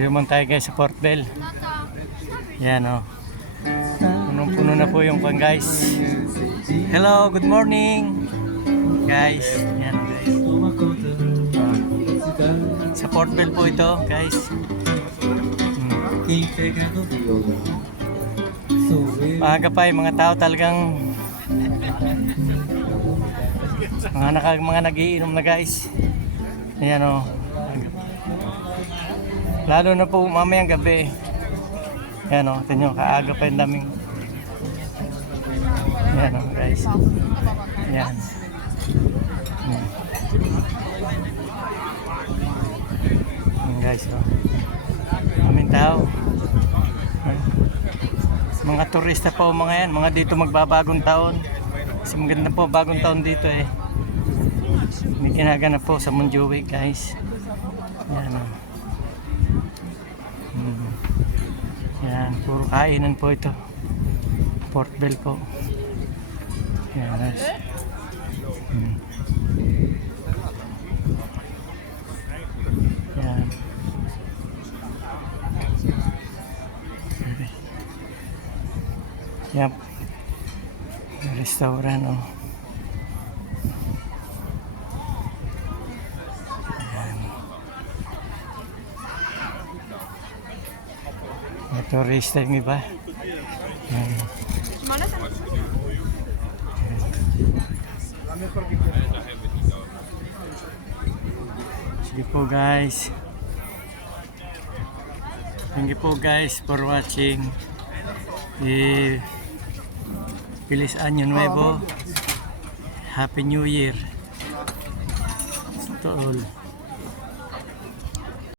Naman tayo guys sa Port Bell. Yan o. Punong-puno na po yung kwan guys. Hello, good morning guys. Yan o guys. Sa Port Bell po ito guys. Maaga pa yung mga tao talagang mga nagiinom na guys. Ayan o. Lalo na po mamayang gabi. Ayan o. Ito kaaga pa yung daming. Ayan o guys. Ayan. Ayan guys o. Daming tao. Mga turista po mga yan. Mga dito magbabagong taon. Kasi maganda po bagong taon dito eh. May kinaganap po sa Montjuic guys. Yan o. Yan, puro kainan po ito. Port Bell po. Yan guys. Yan. Yep. Restaurant o. Ito race time iba. Sige po guys. Thank you po guys for watching. Feliz Año Nuevo. Happy New Year to all.